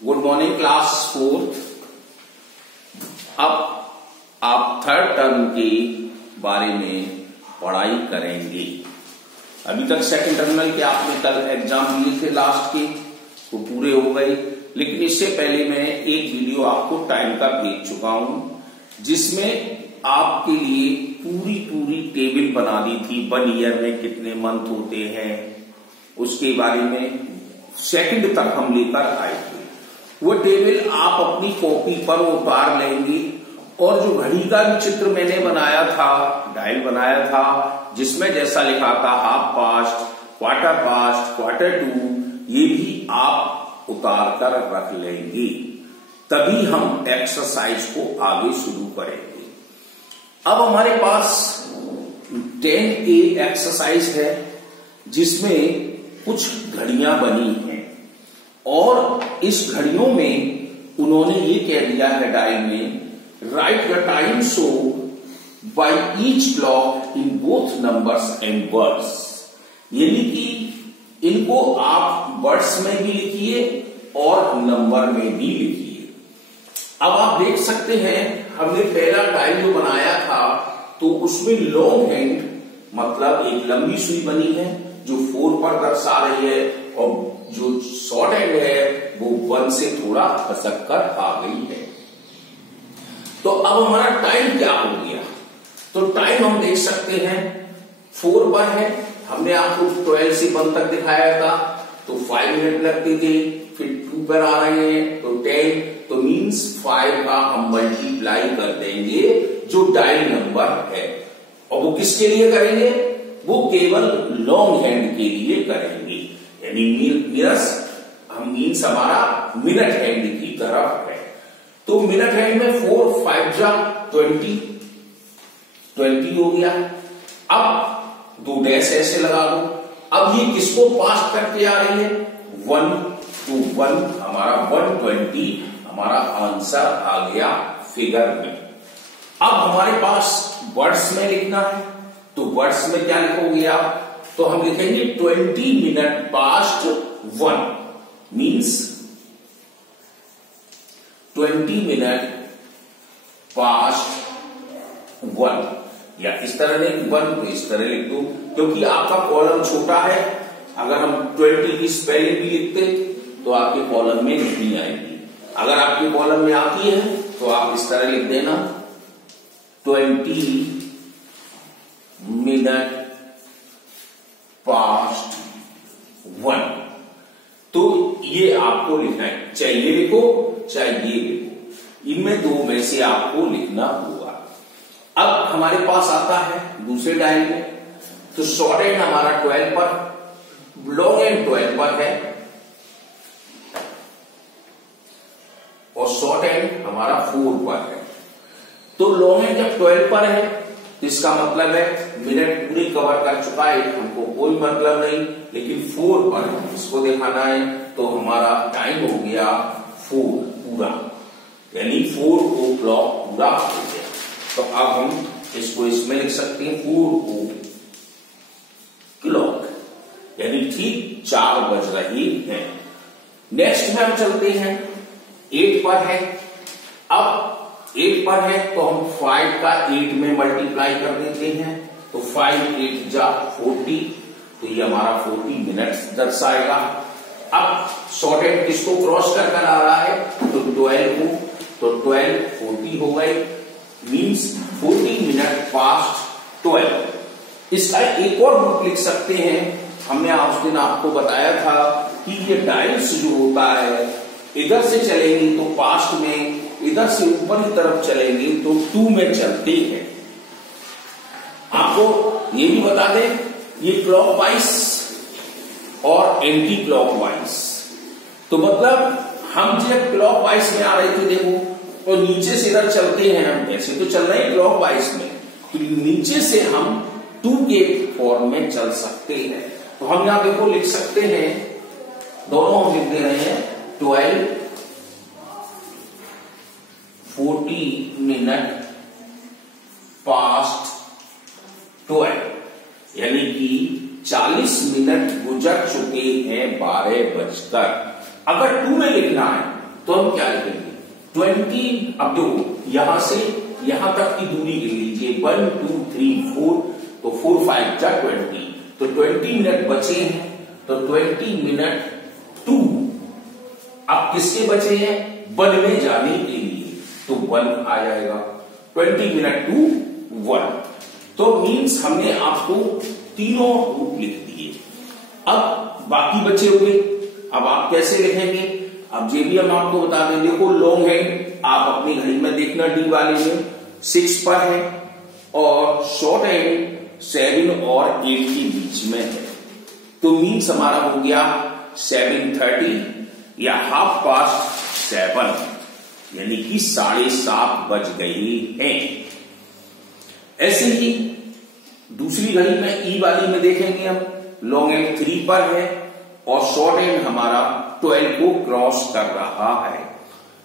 Good morning class fourth. अब आप third term के बारे में पढ़ाई करेंगे। अभी तक सेकंड टर्मिनल के आपने कल एग्जाम दिए थे लास्ट के, तो पूरे हो गए। लेकिन इससे पहले मैं एक वीडियो आपको टाइम का भेज चुका हूं, जिसमें आपके लिए पूरी टेबल बना दी थी। 1 ईयर में कितने मंथ होते हैं उसके बारे में सेकंड तक हम लेकर आए थे। वो टेबल आप अपनी कॉपी पर उतार लेंगे और जो घड़ी का भी चित्र मैंने बनाया था, डायल बनाया था, जिसमें जैसा लिखा था हाफ पास्ट, क्वार्टर टू, ये भी आप उतार कर रख लेंगे। तभी हम एक्सरसाइज को आगे शुरू करेंगे। अब हमारे पास 10A एक्सरसाइज है, जिसमें कुछ घड़ियां बनी हैं और इस घड़ियों में उन्होंने ये कह दिया है डायल में, right the time show by each clock in both numbers and words. यानी कि इनको आप वर्ड्स में भी लिखिए और नंबर में भी लिखिए। अब आप देख सकते हैं, हमने पहला डायल जो बनाया था तो उसमें लॉन्ग हैंड मतलब एक लंबी सुई बनी है जो 4 पर दर्शा रही है, और जो शॉर्ट हैंड है वो 1 से थोड़ा खसक कर आ गई है। तो अब हमारा टाइम क्या हो गया? तो टाइम हम देख सकते हैं 4 पर है। हमने आपको 12 से 1 तक दिखाया था तो 5 मिनट लगते थे। फिर 2 पर आ रहे हैं तो 10, तो मीन्स 5 का हम मल्टीप्लाई कर देंगे जो डायल नंबर है। और वो किसके लिए करेंगे? वो केवल लॉन्ग हैंड के लिए करेंगे। यानी मिनट्स हम मीन्स हमारा मिनट हैंड की तरफ है। तो मिनट हैंड में 4 5 जा 20 हो गया। अब 2 डैश ऐसे लगा दो। अब ये किसको पास करके आ रही है? 1 to 1, हमारा 120 हमारा आंसर आ गया फिगर में। अब हमारे पास वर्ड्स में लिखना है, तो वर्ड्स में क्या लिखोगे आप? तो हम लिखेंगे 20 minute past 1, means 20 minute past 1। या इस तरह लिख 1 तो इस तरह लिख दो, क्योंकि आपका कॉलम छोटा है। अगर हम 20 की स्पेलिंग भी लिखते तो आपके कॉलम में नहीं आएगी। अगर आपके कॉलम में आती है तो आप इस तरह लिख देना 20 मिनट पास्ट 1। तो ये आपको लिखना है, चाहे ये लिखो चाहे ये लिखो, इनमें 2 में से आपको लिखना होगा। अब हमारे पास आता है दूसरे डायल में, तो शॉर्ट एंड हमारा 12 पर, लॉन्ग एंड 12 पर है, और शॉर्ट एंड हमारा 4 पर है। तो लॉन्ग एंड जब 12 पर है तो इसका मतलब है मिनट पूरे कवर कर चुका है, हमको कोई मतलब नहीं। लेकिन 4 पर इसको दिखाना है तो हमारा टाइम हो गया 4 पूरा, यानी 4 o'clock पूरा हो गया। तो अब हम इसको इसमें लिख सकते हैं 4 o'clock, यानी ठीक 4 बज रही है। नेक्स्ट में हम चलते हैं 8 पर है। अब 8 पर है तो हम 5 का 8 में मल्टीप्लाई कर देते हैं, तो 5 8 जा 40, तो ये हमारा 40 मिनट्स दर्शाएगा। अब शॉर्ट हैंड किसको क्रॉस कर आ रहा है? तो 12 को, तो 12 40 हो गए, मीन्स 40 मिनट पास्ट 12। इसका एक और रूप लिख सकते हैं। हमने उस दिन आपको बताया था कि ये डायल्स जो होता है, इधर से चलेंगे तो पास्ट में, इधर से ऊपर की तरफ चलेंगे तो 2 में चलते हैं। आपको ये भी बता दें, ये क्लॉकवाइज और एंटी क्लॉकवाइज। तो मतलब हम जब क्लॉकवाइज में आ रहे थे, देखो, और नीचे से इधर चलते हैं हम, ऐसे तो चल रहे हैं क्लॉकवाइज में, तो नीचे से हम 2 के फॉर्म में चल सकते हैं। तो हम यहां देखो लिख सकते हैं, दोनों हम लिख दे रहे हैं 12 40 मिनट पास्ट 12, यानी कि 40 मिनट गुजर चुके हैं 12 बजकर। अगर 2 में लिखना है तो हम क्या लिखेंगे 20। अब देखो यहां से यहां तक की दूरी गिन लीजिए 1 2 3 4, तो 4 5 जा 20, तो 20 मिनट बचे हैं, तो 20 मिनट टू अब किसके बचे हैं 1 में जाने के लिए, तो 1 आ जाएगा 20 मिनट टू 1। तो मीन्स हमने आपको तीनों रूप लिख दिए। अब बाकी बचे हुए अब आप कैसे लिखेंगे, अब ये भी हम आपको बता दें। देखो लॉन्ग हैंड आप अपनी घड़ी में देखना डी वाले में 6 पर है और शॉर्ट हैंड 7 और 8 के बीच में है, तो मीन्स हमारा हो गया 7:30 या 7:30, यानी कि 7:30 बज गई हैं। ऐसे ही दूसरी घड़ी में ई वाली में देखेंगे हम, लॉन्ग एंड 3 पर है और शॉर्ट एंड हमारा 12 को क्रॉस कर रहा है।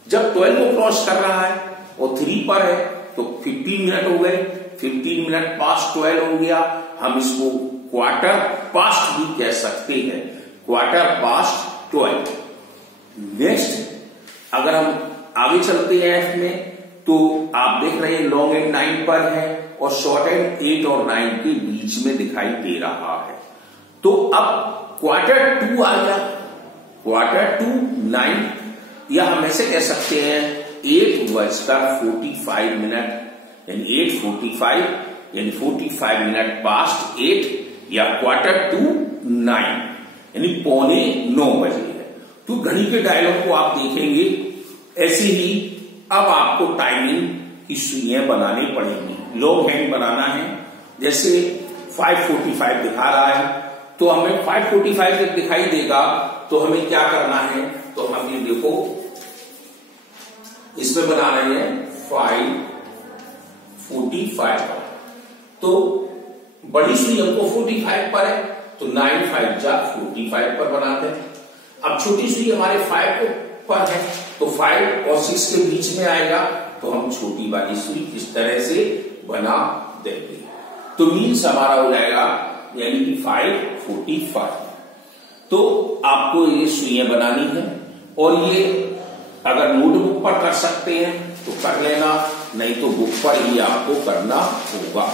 जब 12 को क्रॉस कर रहा है और 3 पर है तो 15 मिनट हो गए, 15 मिनट पास्ट 12 हो गया। हम इसको क्वार्टर पास्ट भी कह सकते हैं, क्वार्टर पास्ट 12। नेक्स्ट अगर हम आगे चलते हैं एफ में, तो आप देख रहे हैं लॉन्ग एंड 9 पर है और शॉर्ट एंड 8 और 9 के बीच में दिखाई दे रहा है। तो अब क्वार्टर 2 आ गया, क्वार्टर 2 9, या हम ऐसे कह सकते हैं 8:45, यानी 8:45 यानी 45 मिनट पास्ट 8 या क्वार्टर 2 9 यानी 8:45 बजे है। तो घड़ी के डायलॉग को आप देखेंगे। ऐसे ही अब आपको टाइमिंग की सुइयां बनानी पड़ेंगी। लॉन्ग हैंड बनाना है, जैसे 5:45 दिखा रहा है तो हमें 5:45 जब दिखाई देगा तो हमें क्या करना है, तो हम ये देखो इसमें बना रहे हैं 5:45 पर, तो बड़ी सुई हमको 45 पर है तो 9 5 जा 45 पर बनाते हैं। अब छोटी सुई हमारे 5 पर है तो 5 और 6 के बीच में आएगा, तो हम छोटी वाली सुई इस तरह से बना देंगे। तो मीन्स हमारा हो जाएगा यानी कि 5:45। तो आपको ये सुइयां बनानी है और ये अगर नोटबुक पर कर सकते हैं तो कर लेना, नहीं तो बुक पर ही आपको करना होगा।